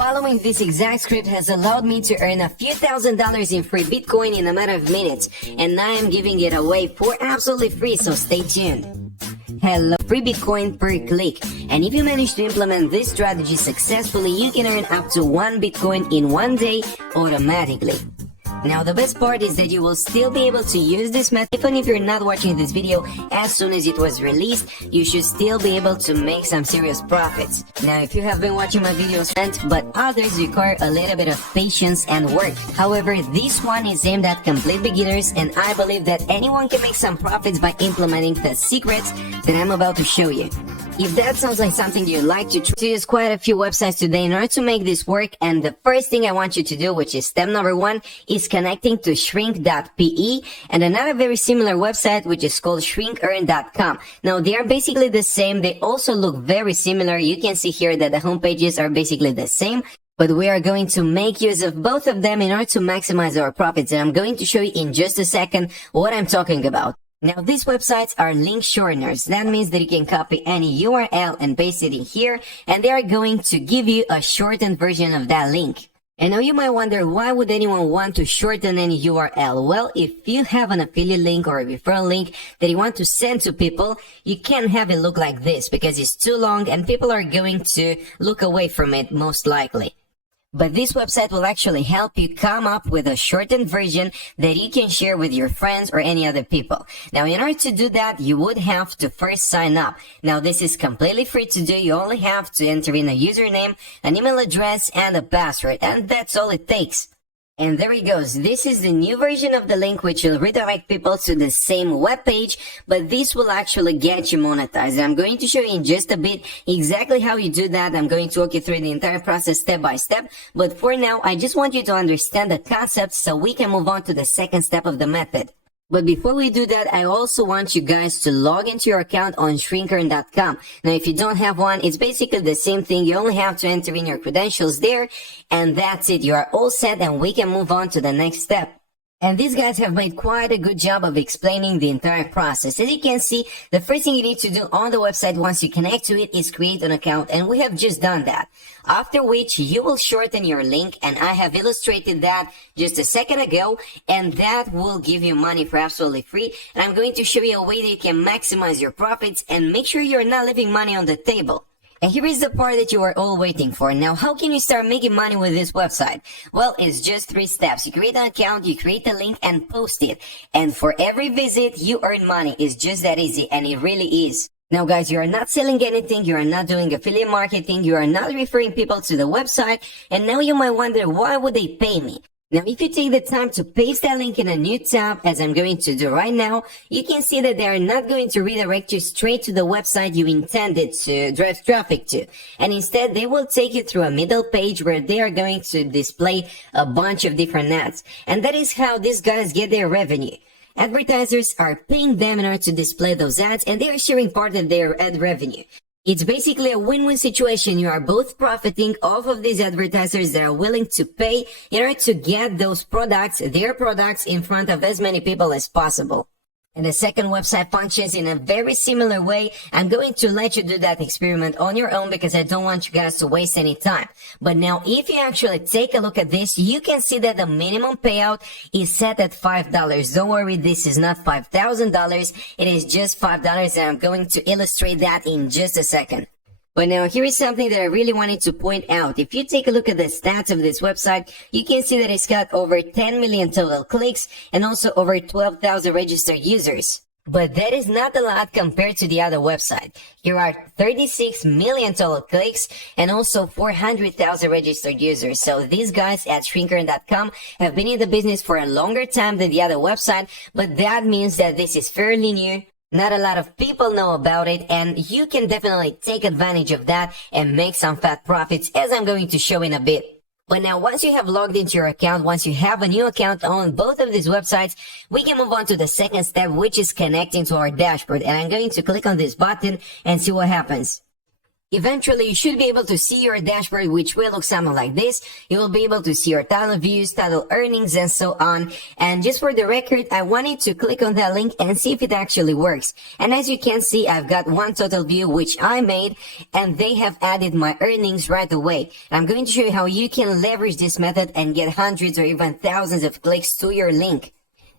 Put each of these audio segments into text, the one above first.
Following this exact script has allowed me to earn a few $1,000s in free Bitcoin in a matter of minutes, and I am giving it away for absolutely free, so stay tuned. Hello, free Bitcoin per click. And if you manage to implement this strategy successfully, you can earn up to 1 Bitcoin in 1 day automatically. Now the best part is that you will still be able to use this method even if you're not watching this video as soon as it was released. You should still be able to make some serious profits. Now if you have been watching my videos, but others require a little bit of patience and work. However, this one is aimed at complete beginners, and I believe that anyone can make some profits by implementing the secrets that I'm about to show you. If that sounds like something you'd like to try, use quite a few websites today in order to make this work, and the first thing I want you to do, which is step number 1, is connecting to shrink.pe and another very similar website which is called shrinkearn.com. Now they are basically the same, they also look very similar. You can see here that the home pages are basically the same, but we are going to make use of both of them in order to maximize our profits, and I'm going to show you in just a second what I'm talking about. Now these websites are link shorteners. That means that you can copy any URL and paste it in here, and they are going to give you a shortened version of that link. And now you might wonder, why would anyone want to shorten any URL? Well, if you have an affiliate link or a referral link that you want to send to people, you can't have it look like this because it's too long and people are going to look away from it most likely. But this website will actually help you come up with a shortened version that you can share with your friends or any other people. Now, in order to do that, you would have to first sign up. Now, this is completely free to do. You only have to enter in a username, an email address, and a password, and that's all it takes. And there it goes. This is the new version of the link which will redirect people to the same web page, but this will actually get you monetized. I'm going to show you in just a bit exactly how you do that. I'm going to walk you through the entire process step by step, but for now, I just want you to understand the concept so we can move on to the second step of the method. But before we do that, I also want you guys to log into your account on shrinkearn.com. Now, if you don't have one, it's basically the same thing. You only have to enter in your credentials there, and that's it. You are all set, and we can move on to the next step. And these guys have made quite a good job of explaining the entire process. As you can see, the first thing you need to do on the website once you connect to it is create an account, and we have just done that. After which you will shorten your link, and I have illustrated that just a second ago, and that will give you money for absolutely free. And I'm going to show you a way that you can maximize your profits and make sure you're not leaving money on the table. And here is the part that you are all waiting for. Now, how can you start making money with this website? Well, it's just 3 steps. You create an account, you create a link, and post it. And for every visit, you earn money. It's just that easy, and it really is. Now, guys, you are not selling anything, you are not doing affiliate marketing, you are not referring people to the website, and now you might wonder, why would they pay me? Now, if you take the time to paste that link in a new tab, as I'm going to do right now, you can see that they are not going to redirect you straight to the website you intended to drive traffic to. And instead, they will take you through a middle page where they are going to display a bunch of different ads. And that is how these guys get their revenue. Advertisers are paying them in order to display those ads, and they are sharing part of their ad revenue. It's basically a win-win situation. You are both profiting off of these advertisers that are willing to pay in order to get those products, their products, in front of as many people as possible. And the second website functions in a very similar way. I'm going to let you do that experiment on your own because I don't want you guys to waste any time. But now, if you actually take a look at this, you can see that the minimum payout is set at $5. Don't worry, this is not $5,000. It is just $5, and I'm going to illustrate that in just a second. But now here is something that I really wanted to point out. If you take a look at the stats of this website, you can see that it's got over 10 million total clicks and also over 12,000 registered users. But that is not a lot compared to the other website. Here are 36 million total clicks and also 400,000 registered users. So these guys at shrinkearn.com have been in the business for a longer time than the other website, but that means that this is fairly new. Not a lot of people know about it, and you can definitely take advantage of that and make some fat profits, as I'm going to show in a bit. But now, once you have logged into your account, once you have a new account on both of these websites, we can move on to the second step, which is connecting to our dashboard. And I'm going to click on this button and see what happens. Eventually, you should be able to see your dashboard, which will look something like this. You will be able to see your total views, total earnings, and so on. And just for the record, I wanted to click on that link and see if it actually works. And as you can see, I've got one total view, which I made, and they have added my earnings right away. I'm going to show you how you can leverage this method and get hundreds or even thousands of clicks to your link.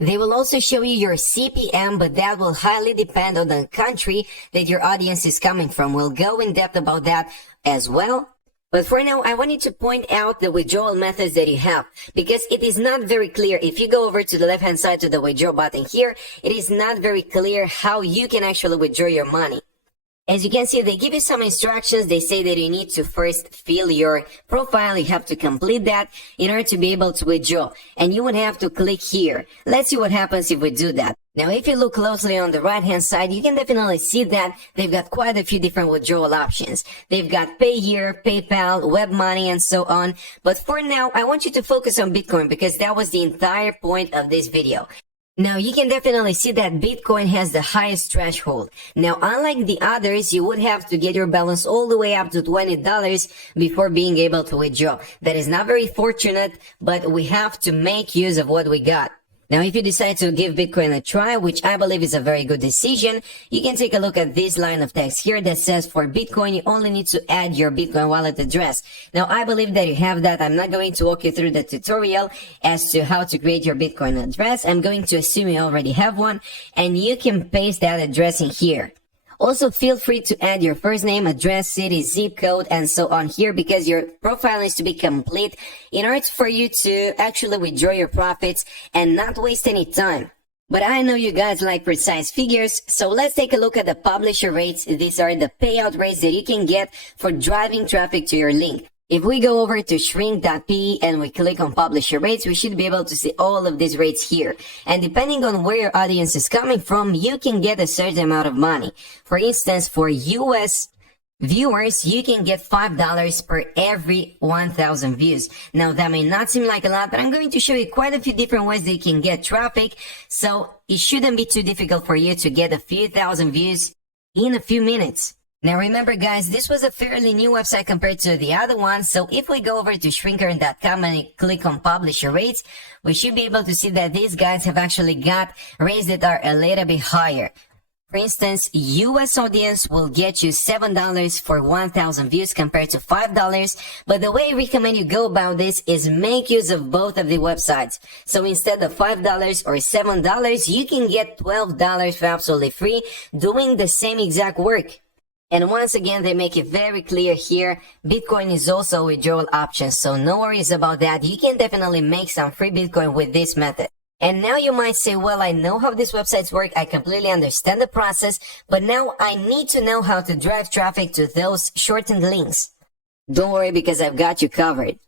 They will also show you your CPM, but that will highly depend on the country that your audience is coming from. We'll go in depth about that as well. But for now, I wanted to point out the withdrawal methods that you have, because it is not very clear. If you go over to the left-hand side to the withdraw button here, it is not very clear how you can actually withdraw your money. As you can see, they give you some instructions. They say that you need to first fill your profile. You have to complete that in order to be able to withdraw. And you would have to click here. Let's see what happens if we do that. Now, if you look closely on the right-hand side, you can definitely see that they've got quite a few different withdrawal options. They've got Pay Here, PayPal, Web Money, and so on. But for now, I want you to focus on Bitcoin because that was the entire point of this video. Now, you can definitely see that Bitcoin has the highest threshold. Now, unlike the others, you would have to get your balance all the way up to $20 before being able to withdraw. That is not very fortunate, but we have to make use of what we got. Now, if you decide to give Bitcoin a try, which I believe is a very good decision, you can take a look at this line of text here that says for Bitcoin, you only need to add your Bitcoin wallet address. Now, I believe that you have that. I'm not going to walk you through the tutorial as to how to create your Bitcoin address. I'm going to assume you already have one, and you can paste that address in here. Also, feel free to add your first name, address, city, zip code, and so on here because your profile needs to be complete in order for you to actually withdraw your profits and not waste any time. But I know you guys like precise figures, so let's take a look at the publisher rates. These are the payout rates that you can get for driving traffic to your link. If we go over to shrink.pe and we click on publisher rates, we should be able to see all of these rates here. And depending on where your audience is coming from, you can get a certain amount of money. For instance, for US viewers, you can get $5 per every 1,000 views. Now, that may not seem like a lot, but I'm going to show you quite a few different ways that you can get traffic. So it shouldn't be too difficult for you to get a few thousand views in a few minutes. Now remember guys, this was a fairly new website compared to the other ones, so if we go over to shrinker.com and click on publisher rates, we should be able to see that these guys have actually got rates that are a little bit higher. For instance, US audience will get you $7 for 1,000 views compared to $5, but the way I recommend you go about this is make use of both of the websites. So instead of $5 or $7, you can get $12 for absolutely free doing the same exact work. And once again, they make it very clear here, Bitcoin is also a withdrawal option, so no worries about that. You can definitely make some free Bitcoin with this method. And now you might say, well, I know how these websites work, I completely understand the process, but now I need to know how to drive traffic to those shortened links. Don't worry because I've got you covered.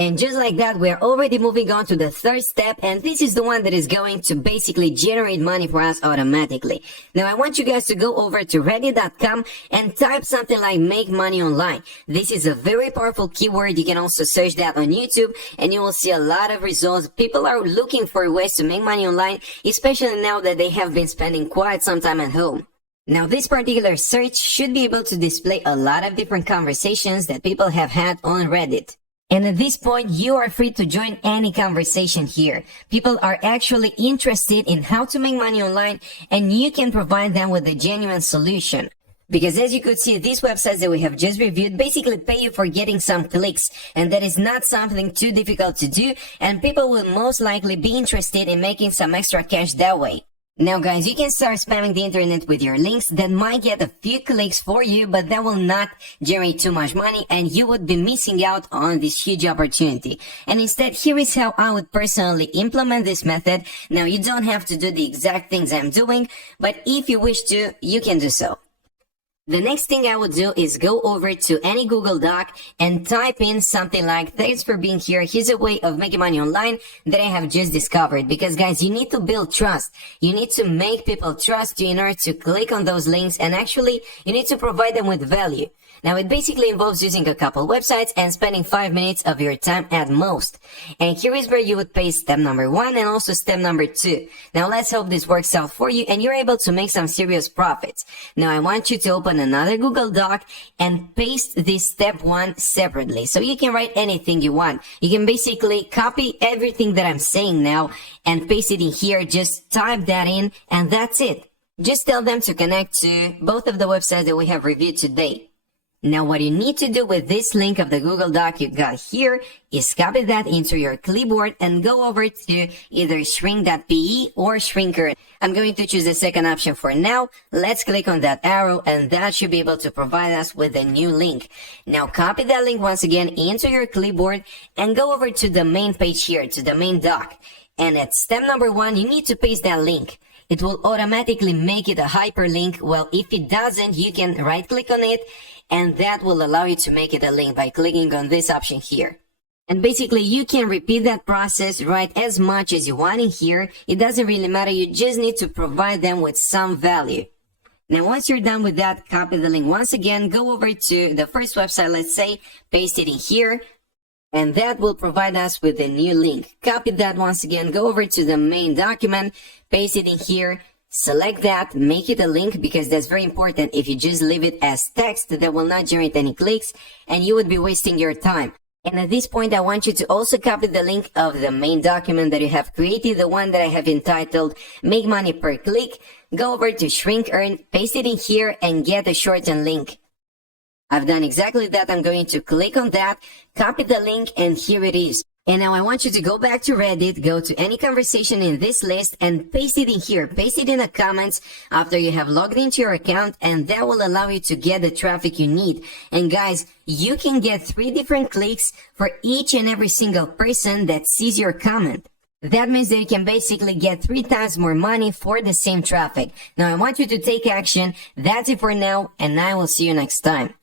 And just like that, we're already moving on to the third step, and this is the one that is going to basically generate money for us automatically. Now, I want you guys to go over to reddit.com and type something like make money online. This is a very powerful keyword. You can also search that on YouTube, and you will see a lot of results. People are looking for ways to make money online, especially now that they have been spending quite some time at home. Now, this particular search should be able to display a lot of different conversations that people have had on Reddit. And at this point, you are free to join any conversation here. People are actually interested in how to make money online, and you can provide them with a genuine solution. Because as you could see, these websites that we have just reviewed basically pay you for getting some clicks, and that is not something too difficult to do, and people will most likely be interested in making some extra cash that way. Now guys, you can start spamming the internet with your links that might get a few clicks for you, but that will not generate too much money and you would be missing out on this huge opportunity. And instead, here is how I would personally implement this method. Now you don't have to do the exact things I'm doing, but if you wish to, you can do so. The next thing I would do is go over to any Google Doc and type in something like, thanks for being here. Here's a way of making money online that I have just discovered. Because guys, you need to build trust. You need to make people trust you in order to click on those links, and actually you need to provide them with value. Now it basically involves using a couple websites and spending 5 minutes of your time at most. And here is where you would paste step number 1 and also step number 2. Now let's hope this works out for you and you're able to make some serious profits. Now I want you to open another Google Doc and paste this step 1 separately. So you can write anything you want. You can basically copy everything that I'm saying now and paste it in here. Just type that in and that's it. Just tell them to connect to both of the websites that we have reviewed today. Now what you need to do with this link of the Google Doc you got here is copy that into your clipboard and go over to either shrink.pe or Shrinker. I'm going to choose the second option for now. Let's click on that arrow and that should be able to provide us with a new link. Now copy that link once again into your clipboard and go over to the main page here, to the main doc. And at step number 1, you need to paste that link. It will automatically make it a hyperlink. Well, if it doesn't, you can right click on it and that will allow you to make it a link by clicking on this option here. And basically you can repeat that process, write as much as you want in here. It doesn't really matter. You just need to provide them with some value. Now once you're done with that, copy the link once again, go over to the first website, let's say, paste it in here. And that will provide us with a new link. Copy that once again, go over to the main document, paste it in here, select that, make it a link because that's very important. If you just leave it as text, that will not generate any clicks and you would be wasting your time. And at this point, I want you to also copy the link of the main document that you have created, the one that I have entitled Make Money Per Click. Go over to Shrink Earn, paste it in here and get a shortened link. I've done exactly that. I'm going to click on that, copy the link, and here it is. And now I want you to go back to Reddit, go to any conversation in this list, and paste it in here. Paste it in the comments after you have logged into your account, and that will allow you to get the traffic you need. And guys, you can get 3 different clicks for each and every single person that sees your comment. That means that you can basically get 3 times more money for the same traffic. Now I want you to take action. That's it for now, and I will see you next time.